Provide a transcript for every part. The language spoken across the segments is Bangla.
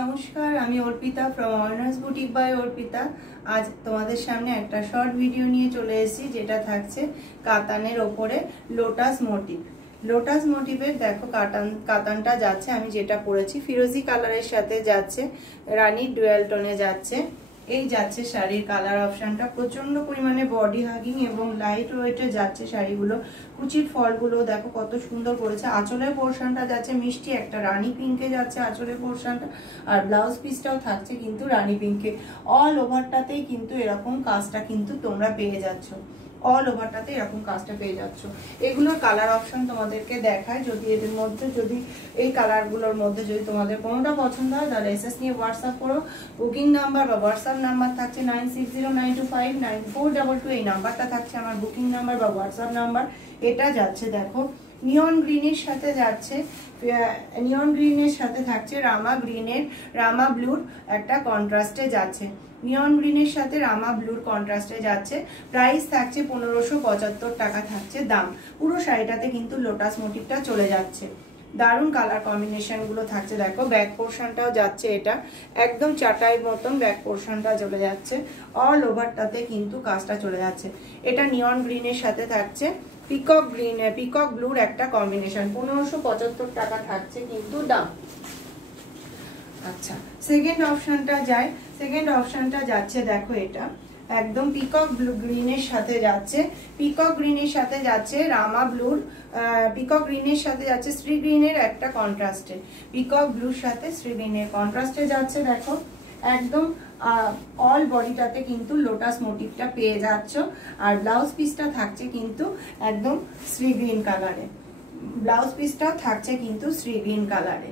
নমস্কার, আমি অর্পিতা ফ্রম অর্নার্স বুটিক বাই অর্পিতা। আজ তোমাদের সামনে একটা শর্ট ভিডিও নিয়ে চলে এসেছি, যেটা থাকছে কাতানের ওপরে লোটাস মোটিভ। লোটাস মোটিভের দেখো কাতানটা যাচ্ছে, আমি যেটা পরেছি ফিরোজি কালারের সাথে যাচ্ছে, রানী ডুয়েল টোনে যাচ্ছে। এই যাচ্ছে শাড়ির কালার অপশনটা, প্রচন্ড পরিমাণে বডি হাগিং এবং লাইট ওয়েটে যাচ্ছে শাড়িগুলো। কুচির ফলগুলো দেখো কত সুন্দর করেছে। আঁচলের পোর্শনটা যাচ্ছে মিষ্টি একটা রানী পিঙ্কে যাচ্ছে আঁচলের পোর্শনটা, আর ব্লাউজ পিসটাও থাকছে কিন্তু রানী পিঙ্কে। অল ওভারটাতেই কিন্তু এরকম কাজটা কিন্তু তোমরা পেয়ে যাচ্ছ, অল ওভারটাতে এরকম কাজটা পেয়ে যাচ্ছ। এগুলোর কালার অপশন তোমাদেরকে দেখায়, যদি এদের মধ্যে যদি এই কালারগুলোর মধ্যে যদি তোমাদের কোনোটা পছন্দ হয় তাহলে এসএস নিয়ে হোয়াটসঅ্যাপ করো। বুকিং নাম্বার বা হোয়াটসঅ্যাপ নাম্বার থাকছে 9609259422। এই নাম্বারটা থাকছে আমার বুকিং নাম্বার বা হোয়াটসঅ্যাপ নাম্বার। এটা যাচ্ছে দেখো নিয়ন গ্রিনের সাথে যাচ্ছে, নিয়ন গ্রিনের সাথে থাকছে রামা ব্লুর একটা কন্ট্রাস্টে যাচ্ছে, নিয়ন গ্রিনের সাথে রামা ব্লুর কন্ট্রাস্টে যাচ্ছে। প্রাইস থাকছে 1575 টাকা থাকছে দাম। পুরো শাড়িটাতে কিন্তু লোটাস মোটিভটা চলে যাচ্ছে। দারুণ কালার কম্বিনেশন গুলো থাকছে। দেখো ব্যাক পোর্শনটাও যাচ্ছে, এটা একদম চাটাই মতন ব্যাক পোর্শনটা চলে যাচ্ছে, অল ওভারটাতে কিন্তু কাজটা চলে যাচ্ছে। এটা নিয়ন গ্রিনের সাথে থাকছে পিকক ব্লুর একটা কম্বিনেশন, 1575 টাকা থাকছে কিন্তু দাম। আচ্ছা, সেকেন্ড অপশনটা যায়। সেকেন্ড অপশনটা যাচ্ছে দেখো এটা একদম পিকক ব্লু গ্রিনের সাথে যাচ্ছে, পিকক গ্রিনের সাথে যাচ্ছে রামা ব্লুর, পিকক গ্রিনের সাথে যাচ্ছে শ্রী গ্রিনের একটা কন্ট্রাস্টে, পিকক ব্লুর সাথে শ্রী গ্রিনের কন্ট্রাস্টে যাচ্ছে। দেখো একদম অল বডিটাতে কিন্তু লোটাস মোটিভটা পেয়ে যাচ্ছ, আর ব্লাউজ পিসটা থাকছে কিন্তু একদম শ্রী গ্রিন কালারে, ব্লাউজ পিসটাও থাকছে কিন্তু শ্রী গ্রিন কালারে।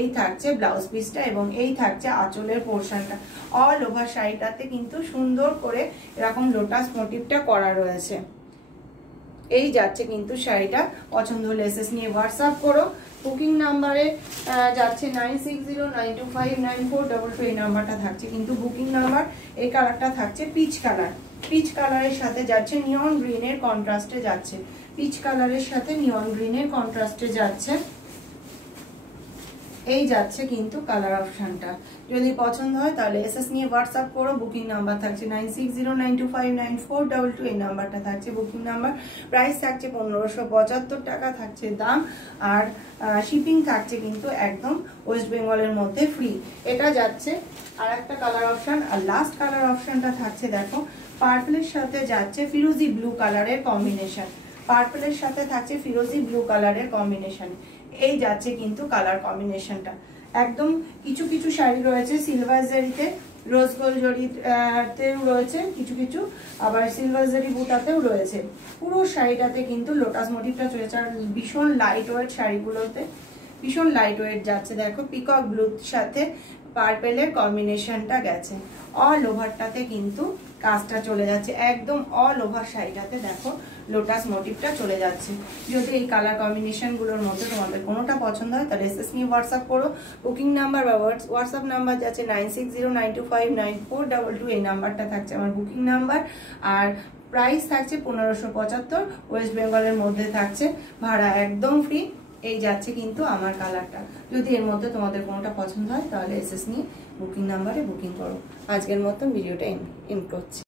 এই থাকছে ব্লাউজ পিসটা এবং এই থাকছে আঁচলের পোর্শনটা। অল ওভার শাড়িটাতে কিন্তু সুন্দর করে এরকম লোটাস মোটিভটা করা রয়েছে। এই যাচ্ছে কিন্তু শাড়িটা, পছন্দ হলে এসএস নিয়ে হোয়াটসঅ্যাপ করো। বুকিং নাম্বারে যাচ্ছে 9609259422। এই নাম্বারটা থাকছে কিন্তু বুকিং নাম্বার। এই কালারটা থাকছে পিচ কালার, পিচ কালারের সাথে যাচ্ছে নিয়ন গ্রিনের কন্ট্রাস্টে যাচ্ছে, পিচ কালারের সাথে নিয়ন গ্রিনের কন্ট্রাস্টে যাচ্ছে। এই যাচ্ছে কিন্তু কালার অপশনটা। যদি পছন্দ হয় তাহলে এসএস নিয়ে হোয়াটসঅ্যাপ করো। বুকিং নাম্বার থাকছে 9609259422। এই নাম্বারটা থাকছে বুকিং নাম্বার। প্রাইস থাকছে 1575 টাকা থাকছে দাম, আর শিপিং থাকছে কিন্তু একদম ওয়েস্ট বেঙ্গলের মধ্যে ফ্রি। এটা যাচ্ছে আর একটা কালার অপশন। আর লাস্ট কালার অপশনটা থাকছে দেখো পার্পলের সাথে যাচ্ছে ফিরোজি ব্লু কালারের কম্বিনেশন, পার্পলের সাথে থাকছে ফিরোজি ব্লু কালারের কম্বিনেশন। এই যাচ্ছে কিন্তু কালার কম্বিনেশনটা। একদম কিছু কিছু শাড়ি রয়েছে সিলভার জারিতে, রোজ গোল্ড জরিতেও রয়েছে কিছু কিছু, আবার সিলভার জারি বুটাতেও রয়েছে। পুরো শাড়িটাতে কিন্তু লোটাস মোটিভটা চলেছে, আর ভীষণ লাইট ওয়েট শাড়িগুলোতে ভীষণ লাইট ওয়েট যাচ্ছে। দেখো পিকক ব্লুর সাথে পার্পেলের কম্বিনেশনটা গেছে, অল ওভারটাতে কিন্তু কাজটা চলে যাচ্ছে, একদম অল ওভার শাড়িটাতে দেখো লোটাস মোটিভটা চলে যাচ্ছে। যদি এই কালার কম্বিনেশন গুলোর মধ্যে তোমাদের কোনোটা পছন্দ হয় তাহলে এসএস নিয়ে হোয়াটসঅ্যাপ করো। বুকিং নাম্বার বা হোয়াটসঅ্যাপ নাম্বার যাচ্ছে 9609259422। এই নাম্বারটা থাকছে আমার বুকিং নাম্বার। আর প্রাইস থাকছে 1575, ওয়েস্ট বেঙ্গলের মধ্যে থাকছে, ভাড়া একদম ফ্রি। এই যাচ্ছে কিন্তু আমার কালারটা। যদি এর মধ্যে তোমাদের কোনোটা পছন্দ হয় তাহলে এসএস নিয়ে বুকিং নাম্বারে বুকিং করো। আজকের মতন ভিডিওটা এন্ড করছি।